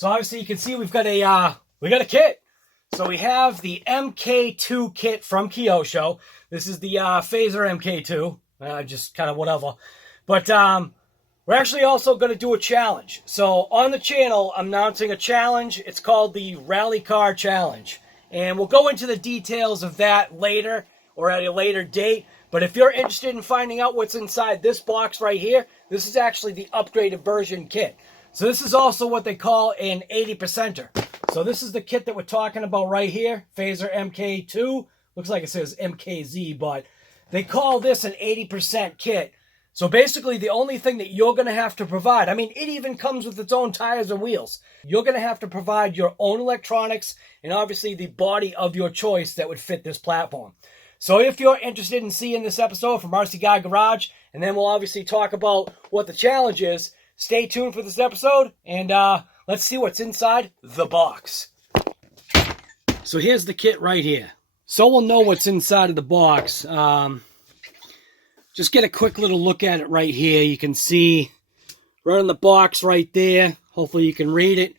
So obviously you can see we've got a kit. So we have the MK2 kit from Kyosho. This is the FAZER MK2, just kind of whatever. But we're actually also going to do a challenge. So on the channel, I'm announcing a challenge. It's called the Rally Car Challenge. And we'll go into the details of that later or at a later date. But if you're interested in finding out what's inside this box right here, this is actually the upgraded version kit. So this is also what they call an 80%er. So this is the kit that we're talking about right here, FAZER MK2. Looks like it says MKZ, but they call this an 80% kit. So basically the only thing that you're going to have to provide, I mean, it even comes with its own tires and wheels. You're going to have to provide your own electronics and obviously the body of your choice that would fit this platform. So if you're interested in seeing this episode from RC Guy Garage, and then we'll obviously talk about what the challenge is, stay tuned for this episode, and let's see what's inside the box. So here's the kit right here. So we'll know what's inside of the box. Just get a quick little look at it right here. You can see right on the box right there. Hopefully you can read it.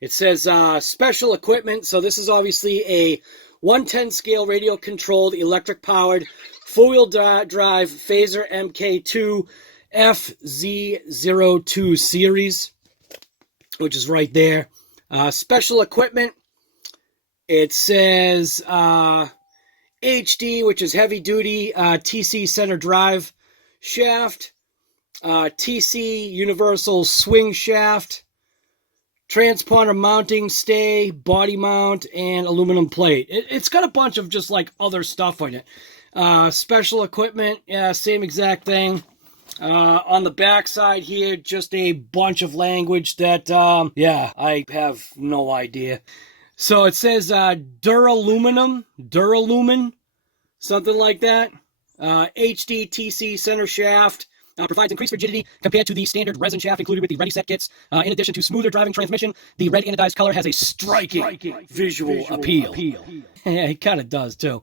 It says special equipment. So this is obviously a 110 scale radio controlled electric powered four-wheel drive FAZER MK2 FZ02 series, which is right there. Special equipment. It says HD, which is heavy duty TC center drive shaft, TC universal swing shaft, transponder mounting stay, body mount, and aluminum plate. It's got a bunch of just like other stuff on it. Special equipment, yeah, same exact thing. On the back side here, just a bunch of language that, yeah, I have no idea. So it says Duralumin, something like that. HD TC center shaft. Provides increased rigidity compared to the standard resin shaft included with the Ready Set kits. In addition to smoother driving transmission, the red anodized color has a striking visual appeal. Yeah, it kind of does too.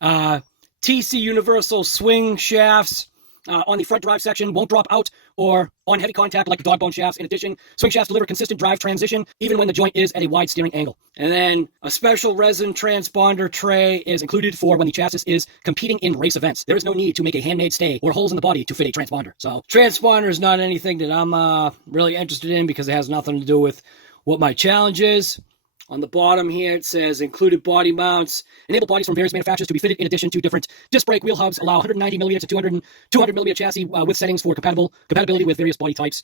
TC universal swing shafts on the front drive section won't drop out or on heavy contact like the dog bone shafts. In addition, swing shafts deliver consistent drive transition even when the joint is at a wide steering angle. And then a special resin transponder tray is included for when the chassis is competing in race events. There is no need to make a handmade stay or holes in the body to fit a transponder. So transponder is not anything that I'm really interested in because it has nothing to do with what my challenge is. On the bottom here, it says included body mounts. Enable bodies from various manufacturers to be fitted in addition to different disc brake wheel hubs. Allow 190 millimeter to 200 millimeter chassis with settings for compatibility with various body types.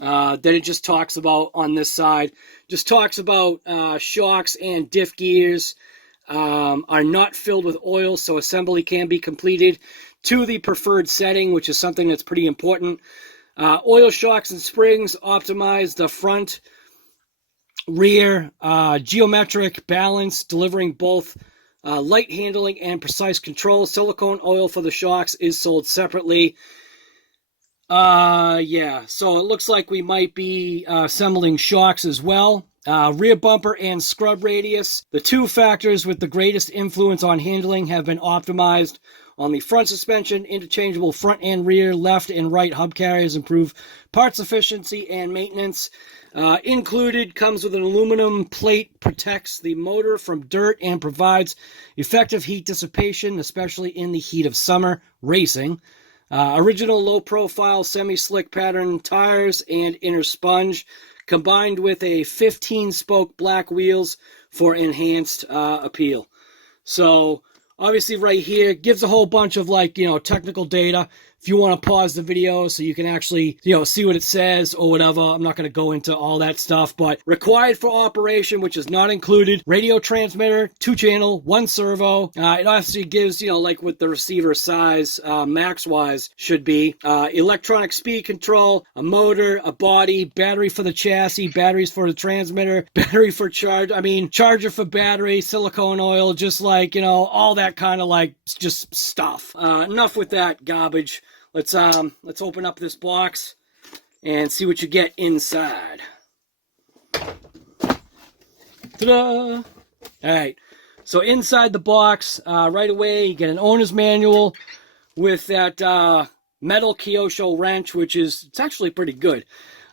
Then it just talks about, on this side, just talks about shocks and diff gears are not filled with oil, so assembly can be completed to the preferred setting, which is something that's pretty important. Oil shocks and springs optimize the front, rear, geometric balance, delivering both light handling and precise control. Silicone oil for the shocks is sold separately. Yeah, so it looks like we might be assembling shocks as well. Rear bumper and scrub radius. The two factors with the greatest influence on handling have been optimized. On the front suspension, interchangeable front and rear, left and right hub carriers improve parts efficiency and maintenance. Included comes with an aluminum plate, protects the motor from dirt and provides effective heat dissipation, especially in the heat of summer racing. Original low-profile semi-slick pattern tires and inner sponge, combined with a 15-spoke black wheels for enhanced appeal. So obviously right here gives a whole bunch of technical data. If you want to pause the video so you can actually, see what it says or whatever. I'm not going to go into all that stuff, but required for operation, which is not included. Radio transmitter, 2-channel, 1 servo. It obviously gives, like what the receiver size, max-wise, should be. Electronic speed control, a motor, a body, battery for the chassis, batteries for the transmitter, battery for charger for battery, silicone oil, just all that kind of just stuff. Enough with that garbage. Let's open up this box and see what you get inside. Ta-da! All right, so inside the box, right away, you get an owner's manual with that metal Kyosho wrench, which it's actually pretty good.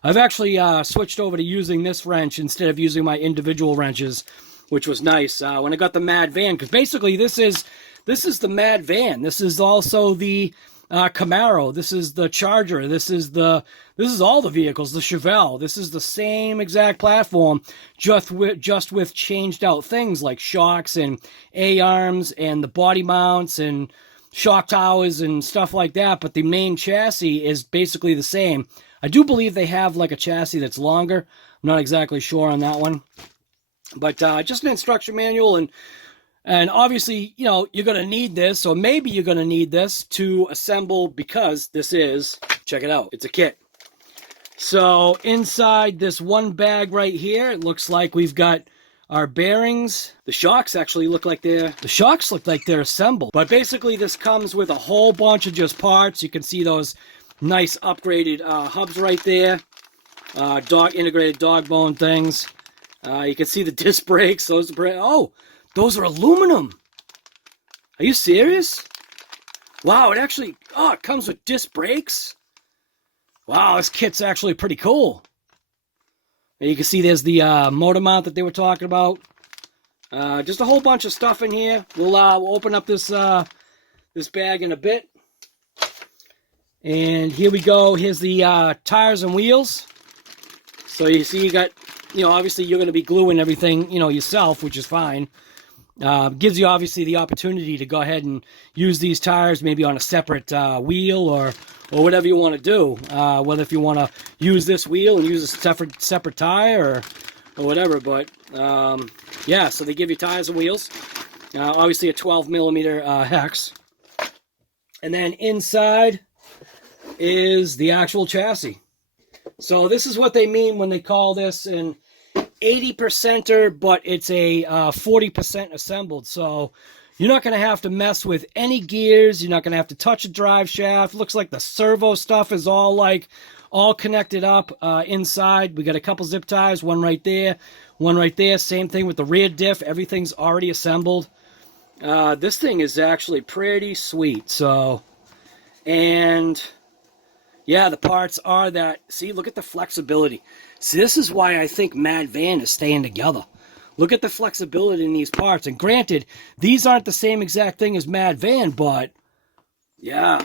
I've actually switched over to using this wrench instead of using my individual wrenches, which was nice when I got the Mad Van, because basically this is the Mad Van. This is also the Camaro. This is the Charger. This is all the vehicles. The Chevelle. This is the same exact platform, just with changed out things like shocks and A-arms and the body mounts and shock towers and stuff like that. But the main chassis is basically the same. I do believe they have like a chassis that's longer. I'm not exactly sure on that one, but just an instruction manual. And obviously, you know, you're going to need this, or maybe you're going to need this to assemble, because this is, check it out, it's a kit. So inside this one bag right here, it looks like we've got our bearings. The shocks actually look like they're assembled. But basically this comes with a whole bunch of just parts. You can see those nice upgraded hubs right there. Integrated dog bone things. You can see the disc brakes. Those are aluminum. Are you serious? Wow, it comes with disc brakes. Wow, this kit's actually pretty cool. And you can see there's the motor mount that they were talking about. Just a whole bunch of stuff in here. We'll open up this bag in a bit. And here we go. Here's the tires and wheels. So you see you got, you know, obviously you're going to be gluing everything, you know, yourself, which is fine. Gives you obviously the opportunity to go ahead and use these tires maybe on a separate wheel or whatever you want to do. Whether if you want to use this wheel and use a separate tire or whatever. But yeah, so they give you tires and wheels. Obviously a 12 millimeter hex. And then inside is the actual chassis. So this is what they mean when they call this an 80%er, but it's a 40% assembled. So you're not going to have to mess with any gears. You're not going to have to touch a drive shaft. Looks like the servo stuff is all connected up inside. We got a couple zip ties, one right there, one right there. Same thing with the rear diff. Everything's already assembled. This thing is actually pretty sweet. So, and yeah, the parts are that. See, look at the flexibility. See, this is why I think Mad Van is staying together. Look at the flexibility in these parts. And granted, these aren't the same exact thing as Mad Van, but yeah.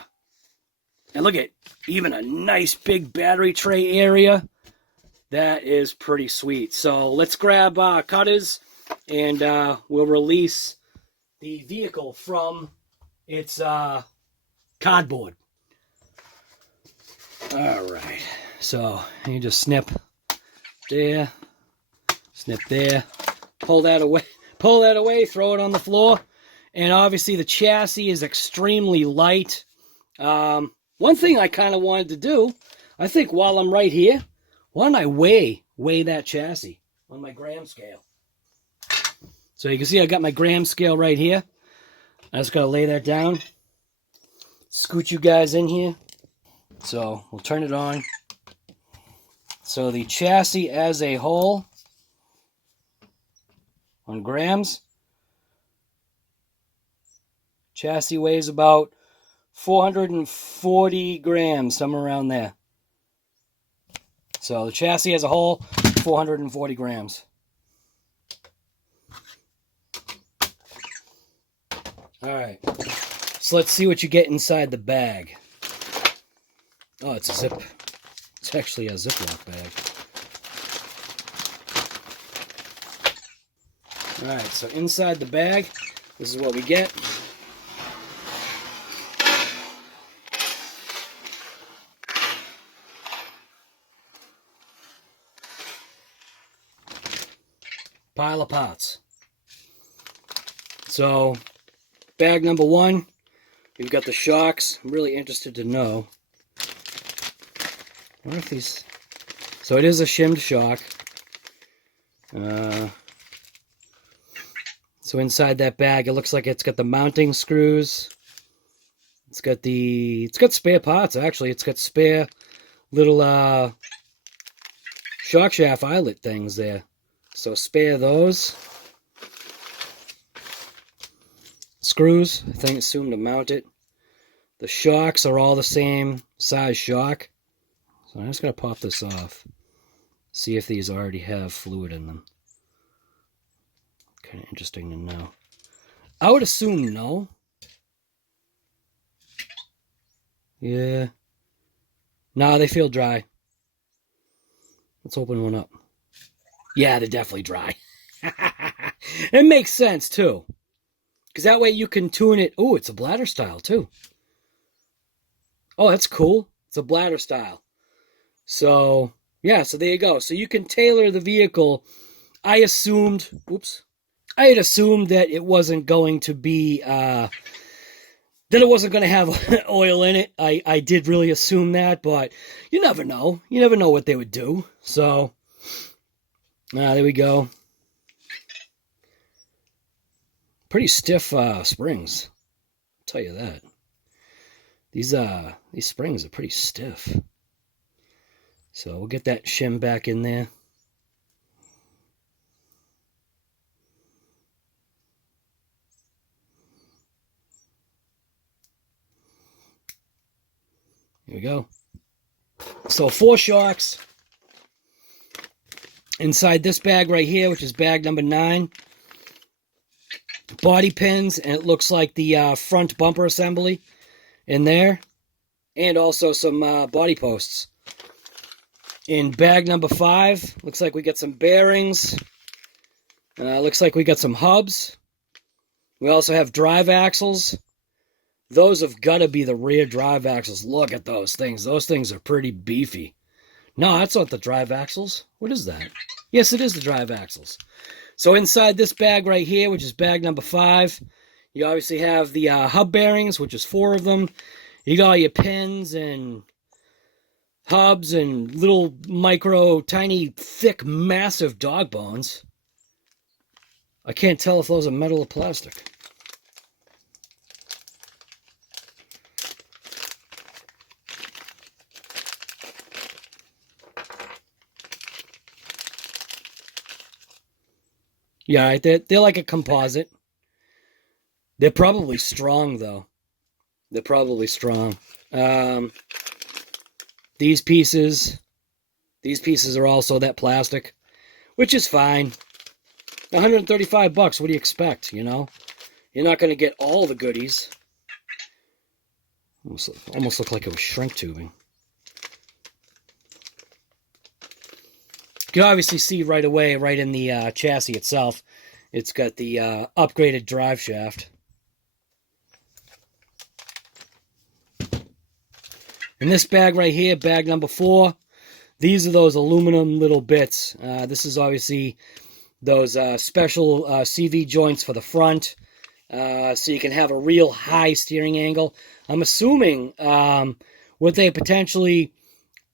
And look at even a nice big battery tray area. That is pretty sweet. So let's grab cutters and we'll release the vehicle from its cardboard. All right. So you just snip there, snip there, pull that away, throw it on the floor. And obviously the chassis is extremely light. One thing I kind of wanted to do, I think while I'm right here, why don't I weigh that chassis on my gram scale? So you can see I got my gram scale right here. I just got to lay that down, scoot you guys in here. So we'll turn it on. So the chassis as a whole, on grams, chassis weighs about 440 grams, somewhere around there. So the chassis as a whole, 440 grams. All right, so let's see what you get inside the bag. Oh, it's a zip. It's actually a Ziploc bag. All right, so inside the bag, this is what we get. Pile of parts. So, bag number one, we've got the shocks. I'm really interested to know. I wonder if these... So it is a shimmed shock. So inside that bag, it looks like it's got the mounting screws. It's got spare parts, actually. It's got spare little shock shaft eyelet things there. So spare those. Screws, I think, assume to mount it. The shocks are all the same size shock. So I'm just going to pop this off. See if these already have fluid in them. Kind of interesting to know. I would assume no. Yeah. Nah, they feel dry. Let's open one up. Yeah, they're definitely dry. It makes sense, too. Because that way you can tune it. Oh, it's a bladder style, too. Oh, that's cool. It's a bladder style. So, yeah, so there you go. So you can tailor the vehicle. I assumed, oops. I had assumed that it wasn't going to be, that it wasn't going to have oil in it. I did really assume that, but you never know. You never know what they would do. So, there we go. Pretty stiff springs. I'll tell you that. These springs are pretty stiff. So we'll get that shim back in there. Here we go. So 4 shocks inside this bag right here, which is bag number 9. Body pins, and it looks like the front bumper assembly in there, and also some body posts. In bag number 5, looks like we got some bearings. Looks like we got some hubs. We also have drive axles. Those have got to be the rear drive axles. Look at those things. Those things are pretty beefy. No, that's not the drive axles. What is that? Yes, it is the drive axles. So inside this bag right here, which is bag number 5, you obviously have the hub bearings, which is 4 of them. You got all your pins and hubs and little micro, tiny, thick, massive dog bones. I can't tell if those are metal or plastic. Yeah, they're like a composite. They're probably strong, though. They're probably strong. These pieces are also that plastic, which is fine. 135 bucks, what do you expect, you know? You're not going to get all the goodies. Almost looked like it was shrink tubing. You can obviously see right away, right in the chassis itself, it's got the upgraded drive shaft. In this bag right here, bag number 4, these are those aluminum little bits. This is obviously those special CV joints for the front, so you can have a real high steering angle. I'm assuming what they potentially,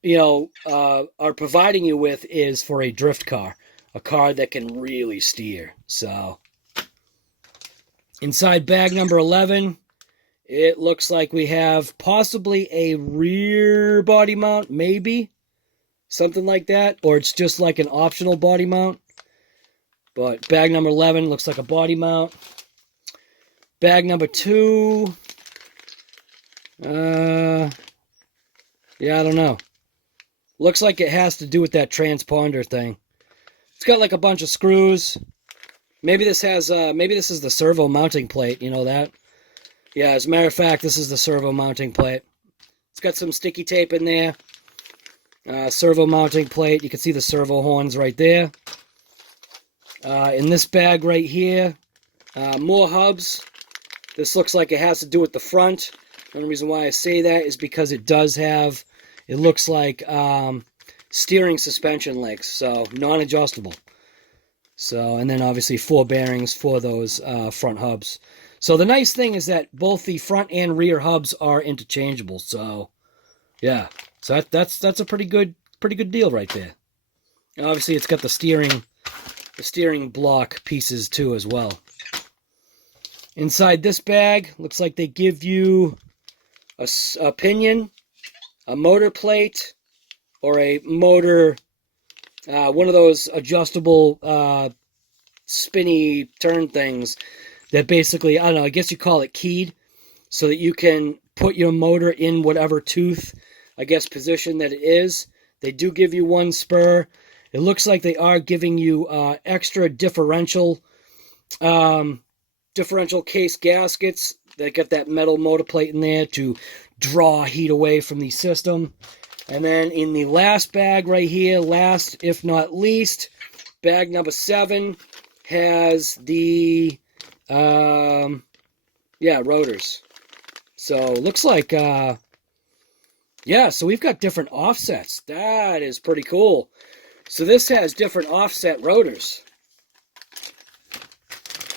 are providing you with is for a drift car, a car that can really steer. So, inside bag number 11, it looks like we have possibly a rear body mount, maybe, something like that, or it's just like an optional body mount. But bag number 11 looks like a body mount. Bag number 2, yeah, I don't know. Looks like it has to do with that transponder thing. It's got like a bunch of screws. Maybe this has, maybe this is the servo mounting plate. You know that? Yeah, as a matter of fact, this is the servo mounting plate. It's got some sticky tape in there. Servo mounting plate. You can see the servo horns right there. In this bag right here, more hubs. This looks like it has to do with the front. The only reason why I say that is because it does have, it looks like steering suspension legs, so non-adjustable. So, and then obviously 4 bearings for those front hubs. So the nice thing is that both the front and rear hubs are interchangeable. So, yeah, so that's a pretty good deal right there. And obviously, it's got the steering block pieces too as well. Inside this bag, looks like they give you a pinion, a motor plate, or a motor, one of those adjustable spinny turn things that basically, I don't know, I guess you call it keyed, so that you can put your motor in whatever tooth, I guess, position that it is. They do give you one spur, It looks like they are giving you extra differential case gaskets that got that metal motor plate in there to draw heat away from the system. And then in the last bag right here, last if not least, bag number 7 has the rotors. So looks like so we've got different offsets. That is pretty cool. So this has different offset rotors.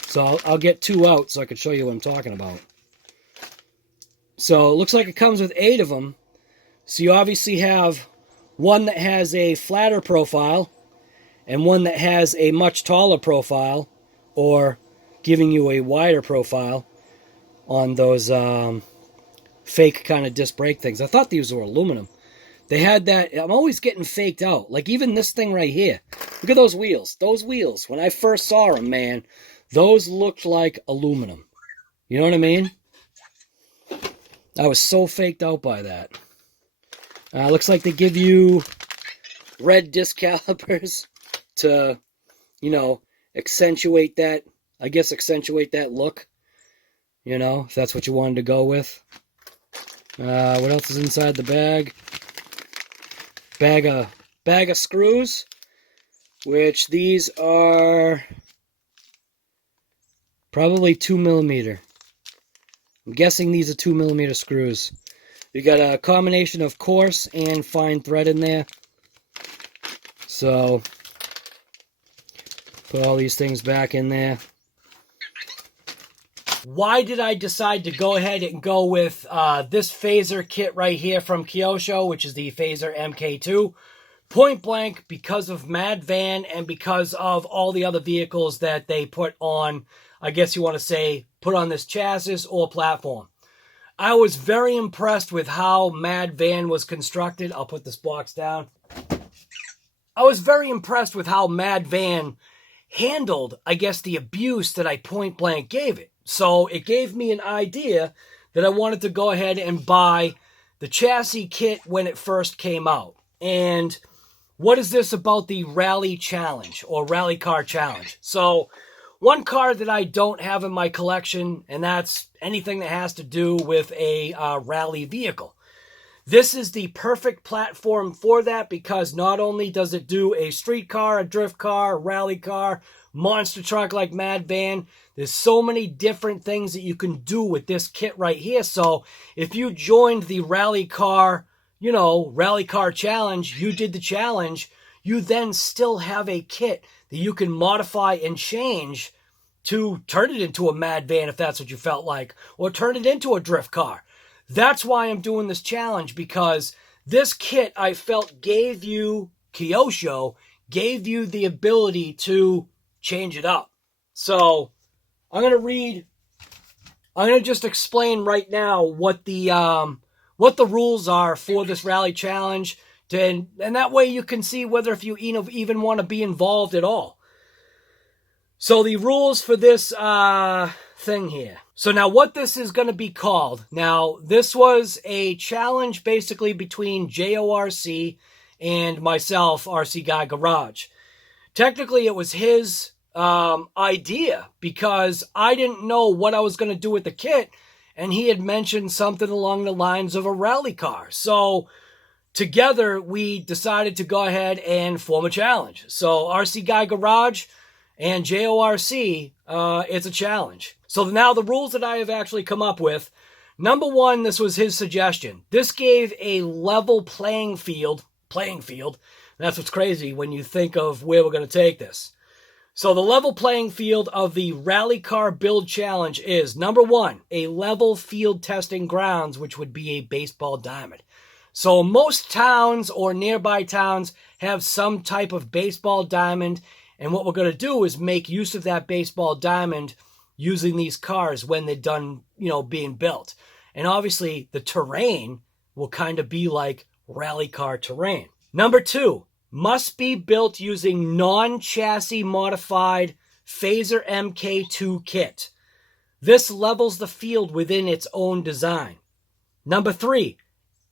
So I'll get 2 out so I can show you what I'm talking about. So it looks like it comes with 8 of them. So you obviously have one that has a flatter profile and one that has a much taller profile, or giving you a wider profile on those fake kind of disc brake things. I thought these were aluminum. They had that. I'm always getting faked out. Like even this thing right here. Look at those wheels. Those wheels. When I first saw them, man, those looked like aluminum. You know what I mean? I was so faked out by that. Looks like they give you red disc calipers to, accentuate that. I guess accentuate that look. If that's what you wanted to go with. What else is inside the bag? Bag of screws, which these are probably 2mm. I'm guessing these are 2mm screws. You got a combination of coarse and fine thread in there. So put all these things back in there. Why did I decide to go ahead and go with this FAZER kit right here from Kyosho, which is the FAZER MK2? Point blank, because of Mad Van and because of all the other vehicles that they put on, I guess you want to say, put on this chassis or platform. I was very impressed with how Mad Van was constructed. I'll put this box down. I was very impressed with how Mad Van handled, I guess, the abuse that I point blank gave it. So it gave me an idea that I wanted to go ahead and buy the chassis kit when it first came out. And what is this about the Rally Challenge or Rally Car Challenge? So one car that I don't have in my collection, and that's anything that has to do with a rally vehicle. This is the perfect platform for that because not only does it do a street car, a drift car, a rally car, monster truck like Mad Van, there's so many different things that you can do with this kit right here. So if you joined the Rally Car, Rally Car Challenge, you did the challenge, you then still have a kit that you can modify and change to turn it into a Mad Van if that's what you felt like, or turn it into a drift car. That's why I'm doing this challenge, because this kit I felt gave you, Kyosho, gave you the ability to change it up. So I'm going to just explain right now what the rules are for this rally challenge, and that way you can see whether if you even want to be involved at all. So the rules for this thing here. So now what this is going to be called. Now this was a challenge basically between JORC and myself, RC Guy Garage. Technically it was his idea because I didn't know what I was going to do with the kit, and he had mentioned something along the lines of a rally car. So together we decided to go ahead and form a challenge. So RC Guy Garage and JORC, it's a challenge. So now the rules that I have actually come up with. Number one, this was his suggestion. This gave a level playing field. That's what's crazy when you think of where we're going to take this. So the level playing field of the Rally Car Build Challenge is, number one, a level field testing grounds, which would be a baseball diamond. So most towns or nearby towns have some type of baseball diamond, and what we're going to do is make use of that baseball diamond using these cars when they're done, being built. And obviously the terrain will kind of be like rally car terrain. Number two, must be built using non-chassis modified FAZER MK2 kit. This levels the field within its own design. Number three,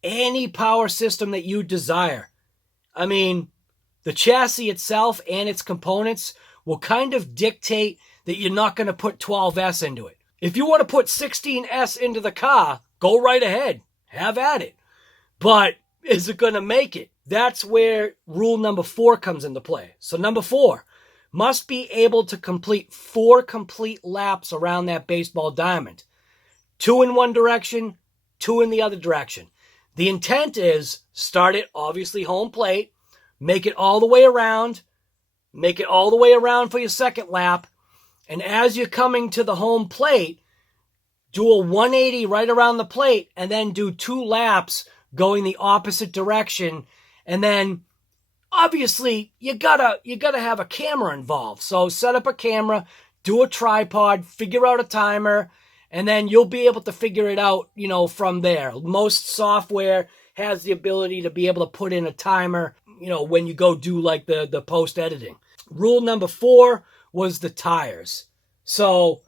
any power system that you desire. I mean, the chassis itself and its components will kind of dictate that you're not going to put 12S into it. If you want to put 16S into the car, go right ahead. Have at it. But is it going to make it? That's where rule number 4 comes into play. So number 4, must be able to complete 4 complete laps around that baseball diamond. 2 in one direction, 2 in the other direction. The intent is start it obviously home plate, make it all the way around, make it all the way around for your second lap, and as you're coming to the home plate, do a 180 right around the plate, and then do 2 laps going the opposite direction. And then obviously you gotta have a camera involved. So set up a camera, do a tripod, figure out a timer, and then you'll be able to figure it out, you know, from there. Most software has the ability to be able to put in a timer, you know, when you go do like the post editing. Rule number 4 was the tires. So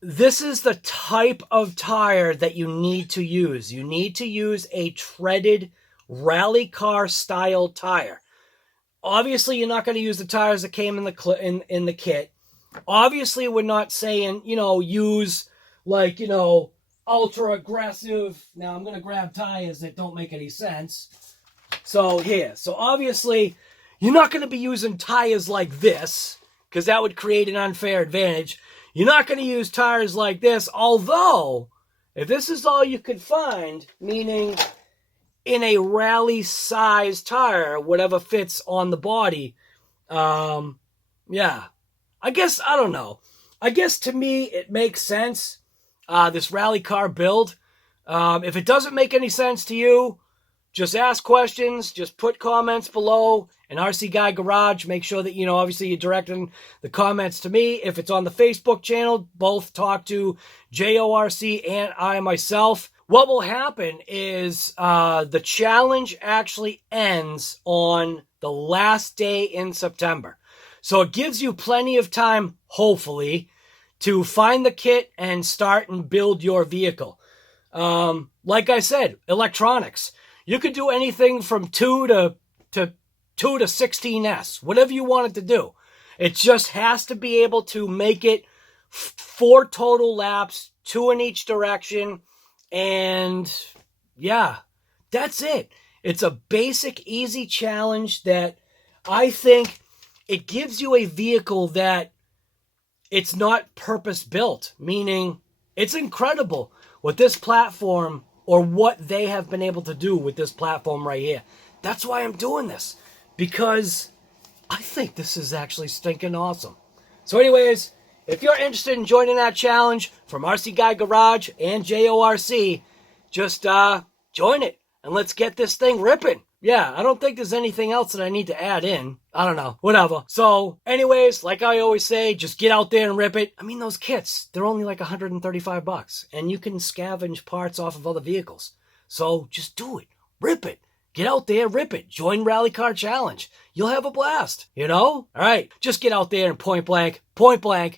this is the type of tire that you need to use. You need to use a treaded rally car style tire. Obviously, you're not going to use the tires that came in the kit. Obviously, we're not saying, you know, use like, you know, ultra aggressive. Now I'm going to grab tires that don't make any sense. So here, so obviously you're not going to be using tires like this because that would create an unfair advantage. You're not going to use tires like this, although if this is all you could find, meaning in a rally size tire, whatever fits on the body, yeah, I guess, I don't know. I guess to me it makes sense, this rally car build. If it doesn't make any sense to you, just ask questions, just put comments below. And RC Guy Garage, make sure that, you know, obviously you're directing the comments to me. If it's on the Facebook channel, both talk to JORC and I myself. What will happen is the challenge actually ends on the last day in September. So it gives you plenty of time, hopefully, to find the kit and start and build your vehicle. Like I said, electronics. You could do anything from 2 to 16S, whatever you want it to do. It just has to be able to make it 4 total laps, 2 in each direction, and yeah, that's it. It's a basic, easy challenge that I think it gives you a vehicle that it's not purpose-built, meaning it's incredible what this platform or what they have been able to do with this platform right here. That's why I'm doing this, because I think this is actually stinking awesome. So anyways, if you're interested in joining that challenge from RC Guy Garage and JORC, just join it and let's get this thing ripping. Yeah, I don't think there's anything else that I need to add in. I don't know, whatever. So anyways, like I always say, just get out there and rip it. I mean, those kits, they're only like $135 and you can scavenge parts off of other vehicles. So just do it, rip it. Get out there, rip it. Join Rally Car Challenge. You'll have a blast, you know? All right, just get out there and point blank,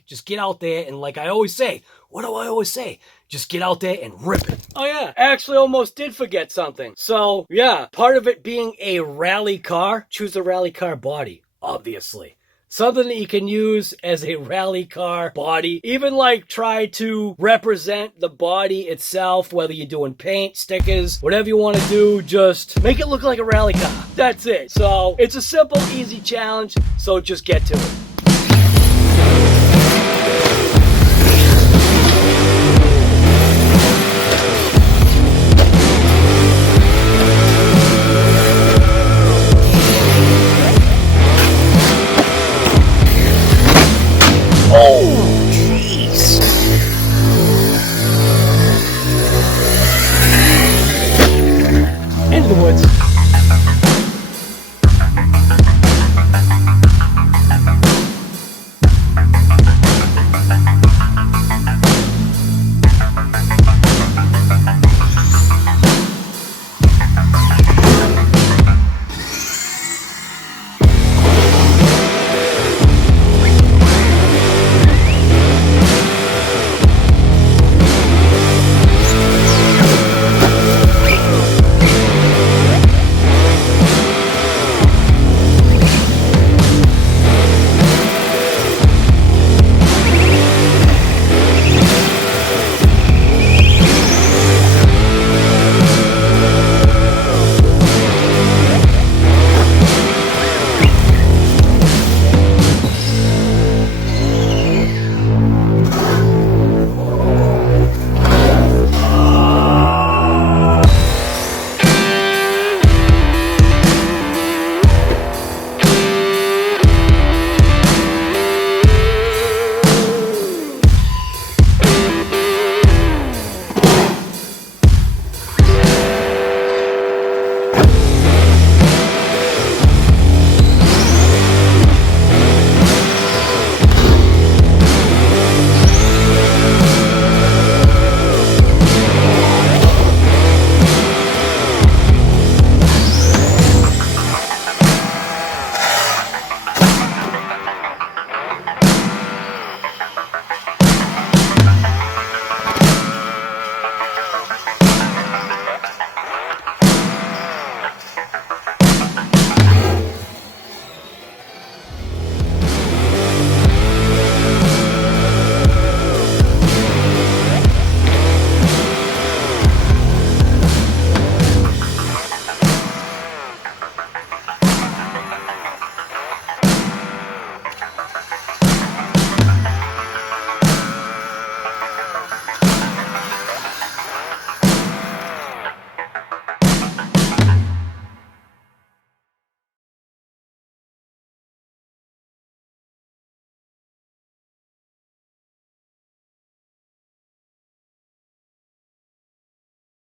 just get out there and like I always say, what do I always say? Just get out there and rip it. Oh yeah, I actually almost did forget something. So yeah, part of it being a rally car, choose a rally car body, obviously. Something that you can use as a rally car body. Even like try to represent the body itself, whether you're doing paint, stickers, whatever you want to do, just make it look like a rally car. That's it. So it's a simple, easy challenge, so just get to it.